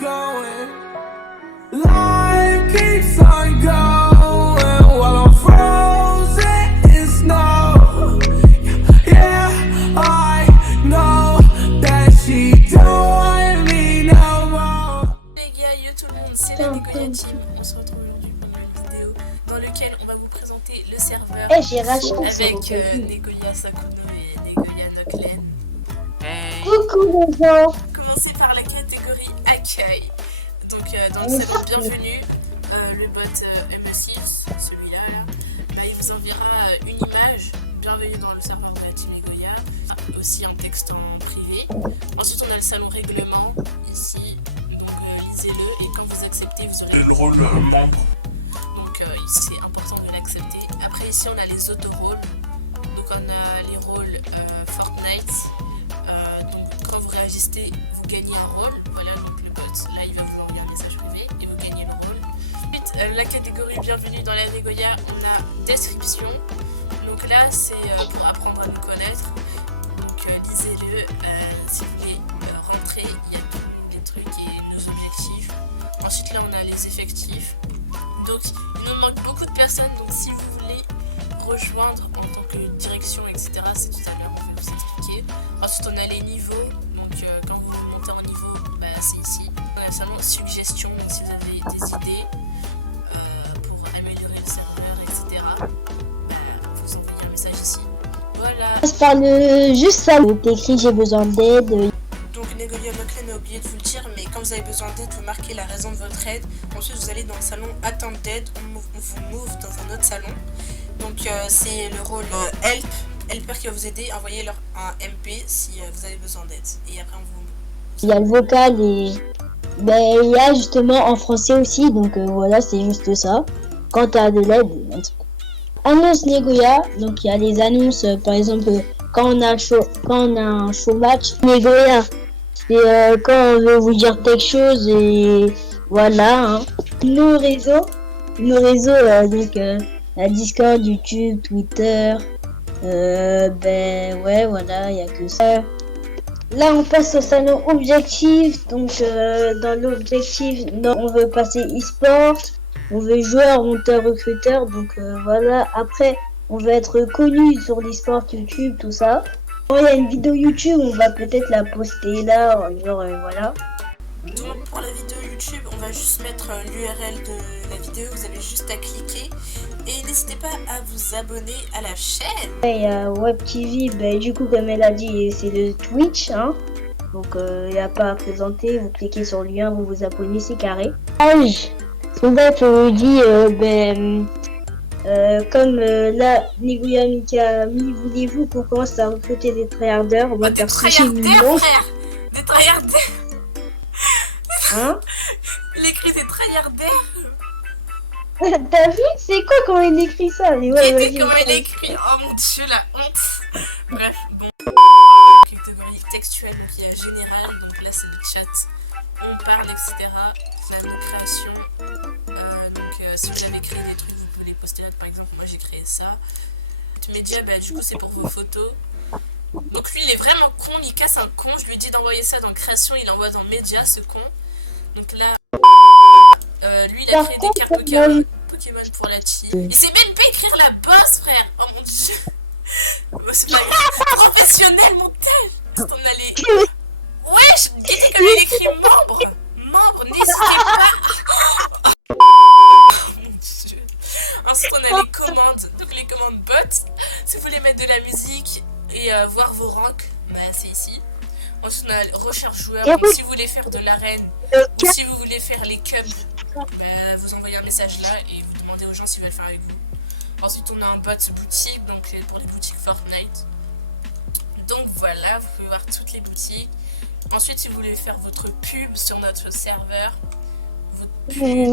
going. Life keeps on going while I'm frozen in snow. Yeah, I know that she don't want me no more. Les gars, yo tout le monde, c'est la Negolia Team. On se retrouve aujourd'hui pour une vidéo dans laquelle on va vous présenter le serveur J'ai racheté avec Negolia Sakuno et Negolia Noklen. Coucou les gens. Commencer par la catégorie accueil. Donc dans le salon bienvenue, le bot ME6, celui-là, là, il vous enverra une image, bienvenue dans le serveur de la team Negolia, aussi un texte en privé. Ensuite on a le salon règlement, ici, donc lisez-le et quand vous acceptez vous aurez le rôle membre. Donc c'est important de l'accepter. Après ici on a les auto-rôles, donc on a les rôles Fortnite. Donc quand vous réagissez, vous gagnez un rôle. Voilà, donc le bot là il va vous envoyer un message privé et vous gagnez le rôle. Ensuite, la catégorie bienvenue dans la Negolia, on a description. Donc là c'est pour apprendre à nous connaître. Donc lisez-le si vous voulez rentrer, il y a tous les trucs et nos objectifs. Ensuite là on a les effectifs. Donc il nous manque beaucoup de personnes, donc si vous voulez rejoindre en tant que direction, etc., c'est tout à l'heure, on va vous expliquer. Ensuite on a les niveaux, donc quand vous montez en niveau, c'est ici. On a seulement suggestions, donc si vous avez des idées pour améliorer le serveur, etc., vous envoyez un message ici. Voilà. Je parle juste ça. T'écris j'ai besoin d'aide. Donc Negolia Noklen a oublié de vous le dire, mais quand vous avez besoin d'aide, vous marquez la raison de votre aide. Ensuite vous allez dans le salon attente d'aide, on vous move dans un autre salon. Donc c'est le rôle helper qui va vous aider, envoyez-leur un MP si vous avez besoin d'aide. Et après on vous... Il y a le vocal et il y a justement en français aussi, donc voilà, c'est juste ça. Quand t'as de l'aide, annonce Negolia, donc il y a les annonces, par exemple quand on a un show match Negolia, c'est quand on veut vous dire quelque chose et voilà. Nos réseaux, donc la Discord, YouTube, Twitter, ouais voilà, il y a que ça. Là on passe au salon objectif, donc dans l'objectif on veut passer e-sport, on veut joueur, monteur, recruteur, donc voilà. Après on veut être connu sur l'e-sport, YouTube, tout ça. Quand il y a une vidéo YouTube, on va peut-être la poster là, genre voilà. Donc pour la vidéo YouTube, on va juste mettre l'URL de la vidéo, vous avez juste à cliquer. Et n'hésitez pas à vous abonner à la chaîne. Il y a Web TV, du coup comme elle a dit, c'est le Twitch, hein. Donc il n'y a pas à présenter, vous cliquez sur le lien, vous vous abonnez, c'est carré. Page, bref, on vous dit, comme là, Negolia Mikami, voulez-vous qu'on commence à recruter des tryharders? On va Des faire tryharders, frère. Des tryharders. Hein? Il écrit des tryharders. T'as vu? C'est quoi comment il écrit ça? Mais ouais, comment il écrit? Oh mon dieu, la honte. Bref, bon. Catégorie textuelle, donc il y a général, donc là c'est le chat. On parle, etc. La création. Donc si vous avez créé des trucs, vous pouvez les poster là. Par exemple, moi j'ai créé ça. Média, du coup c'est pour vos photos. Donc lui il est vraiment con, il casse un con. Je lui ai dit d'envoyer ça dans création, il envoie dans média ce con. Donc là, lui il a créé des cartes Pokémon pour la team. Il sait même pas écrire la boss, frère. Oh mon dieu. C'est pas grave. Professionnel montage. On a les... Wesh, qu'est-ce comme il écrit membre. Membre, n'hésitez pas. Oh mon dieu. Ensuite on a les commandes. Donc les commandes bots. Si vous voulez mettre de la musique et voir vos ranks, c'est ici. Ensuite on a recherche joueur, donc si vous voulez faire de l'arène ou si vous voulez faire les cups, vous envoyez un message là et vous demandez aux gens s'ils veulent faire avec vous. Ensuite on a un bot boutique, donc pour les boutiques Fortnite. Donc voilà, vous pouvez voir toutes les boutiques. Ensuite si vous voulez faire votre pub sur notre serveur, votre pub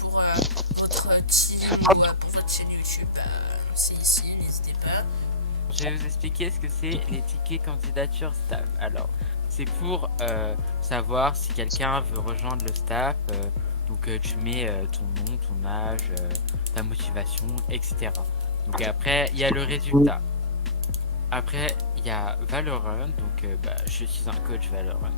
pour votre team ou pour votre chaîne YouTube, c'est ici, n'hésitez pas. Je vais vous expliquer ce que c'est les tickets candidature staff. Alors, c'est pour savoir si quelqu'un veut rejoindre le staff. Donc, tu mets ton nom, ton âge, ta motivation, etc. Donc après, il y a le résultat. Après, il y a Valorant. Donc, je suis un coach Valorant.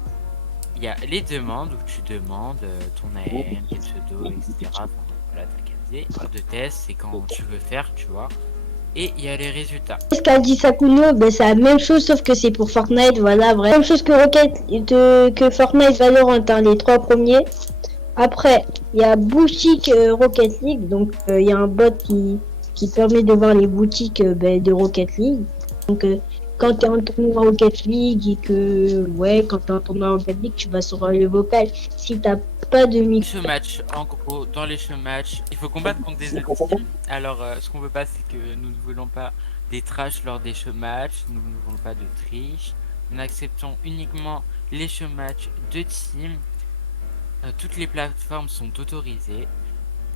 il y a les demandes où tu demandes ton AM, tes pseudos, etc. Enfin, voilà, t'as capté. De test, c'est quand tu veux faire, tu vois. Et il y a les résultats. Ce qu'a dit Sakuno, ben, c'est la même chose sauf que c'est pour Fortnite, voilà, vrai. Même chose que que Fortnite Valorant, hein, les 3 premiers. Après, il y a boutique Rocket League, donc il y a un bot qui permet de voir les boutiques ben, de Rocket League. Donc quand tu es en tournoi Rocket League et que, ouais, quand tu es en tournoi Rocket League, tu vas sur le vocal. Si t'as pas de micro. Show match, en gros, dans les show match, il faut combattre contre des autres teams. Alors, ce qu'on veut pas, c'est que nous ne voulons pas des trash lors des show match, nous ne voulons pas de triche. Nous acceptons uniquement les show match de team. Toutes les plateformes sont autorisées.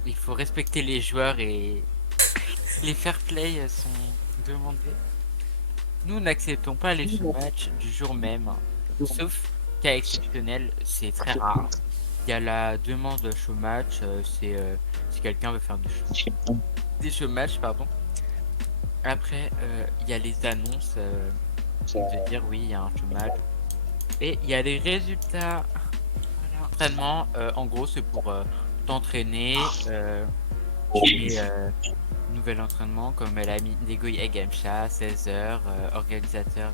Il faut respecter les joueurs et les fair play sont demandés. Nous n'acceptons pas les show match du jour même, sauf cas exceptionnel, c'est très rare. Il y a la demande de show match, c'est si quelqu'un veut faire des show match, pardon. Après, il y a les annonces de dire oui, il y a un show match. Et il y a les résultats. Voilà. Entraînement, en gros, c'est pour t'entraîner. Tu mets nouvel entraînement comme elle a mis Negoya Gamcha, 16h, organisateur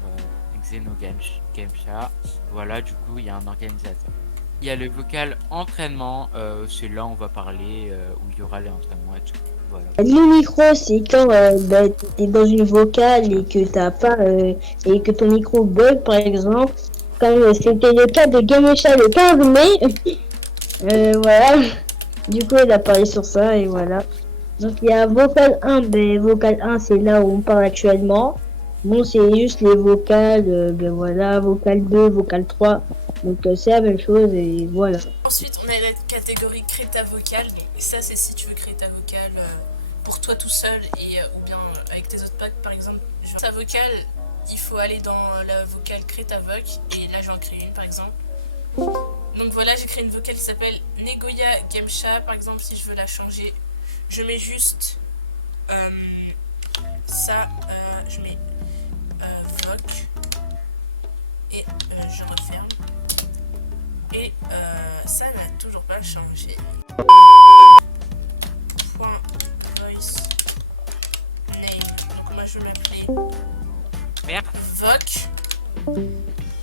Xeno Gamcha. Voilà, du coup, il y a un organisateur. Il y a le vocal entraînement, c'est là où on va parler, où il y aura les entraînements et tout. Voilà. Le micro, c'est quand bah, t'es dans une vocale et que t'as pas et que ton micro bug, par exemple. Comme c'était le cas de Gamesha le 15 mai. Voilà. Du coup, elle a parlé sur ça et voilà. Donc il y a vocal 1, ben vocal 1 c'est là où on parle actuellement. Bon, c'est juste les vocales, ben voilà, vocal 2, vocal 3. Donc c'est la même chose et voilà. Ensuite, on a la catégorie créer ta vocale. Et ça, c'est si tu veux créer ta vocale pour toi tout seul et ou bien avec tes autres packs, par exemple. Ta vocale, il faut aller dans la vocale créer ta voc. Et là, j'en crée une, par exemple. Donc voilà, j'ai créé une vocale qui s'appelle Negoya Gamcha. Par exemple, si je veux la changer, je mets juste ça, je mets voc et je referme. Et ça n'a toujours pas changé. Point voice name. Donc moi je vais m'appeler Merde. voc.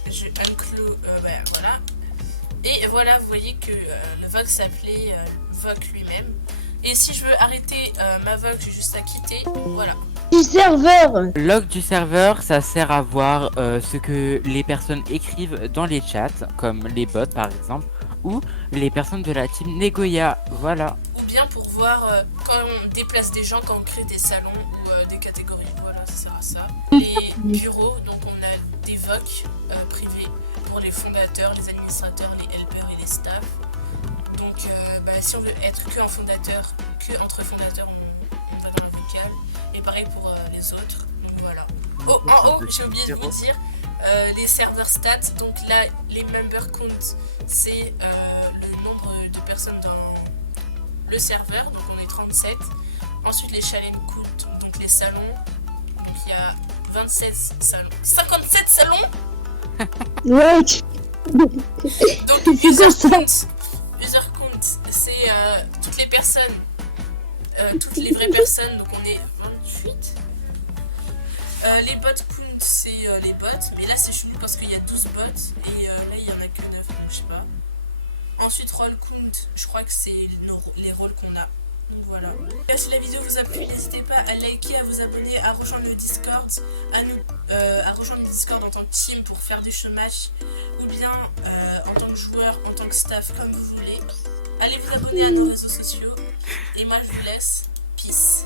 Je unclose, ben voilà. Et voilà, vous voyez que le voc s'appelait voc lui-même. Et si je veux arrêter ma voc, j'ai juste à quitter. Voilà. Du serveur. Log du serveur, ça sert à voir ce que les personnes écrivent dans les chats, comme les bots par exemple, ou les personnes de la team Negoya. Voilà. Ou bien pour voir quand on déplace des gens, quand on crée des salons ou des catégories. Voilà, ça sert à ça. Les bureaux, donc on a des voc privés pour les fondateurs, les administrateurs, les helpers et les staffs. Donc bah, si on veut être que en fondateur, que entre fondateurs, on va dans la vocale. Et pareil pour les autres. Donc voilà. Oh, en haut, j'ai oublié de vous dire les serveurs stats. Donc là, les member count, c'est le nombre de personnes dans le serveur. Donc on est 37. Ensuite, les challenge count, donc les salons. Donc il y a 27 salons. 57 salons. Ouais. Donc user count. User count, c'est toutes les personnes. Toutes les vraies personnes, donc on est 28. Les bots count, c'est les bots, mais là c'est chelou parce qu'il y a 12 bots et là il y en a que 9, donc je sais pas. Ensuite, roll count, je crois que c'est les rôles qu'on a. Donc voilà. Si la vidéo vous a plu, n'hésitez pas à liker, à vous abonner, à rejoindre le Discord, à rejoindre le Discord en tant que team pour faire des show match, ou bien en tant que joueur, en tant que staff, comme vous voulez. Allez vous abonner à nos réseaux sociaux. Et moi je vous laisse. Peace.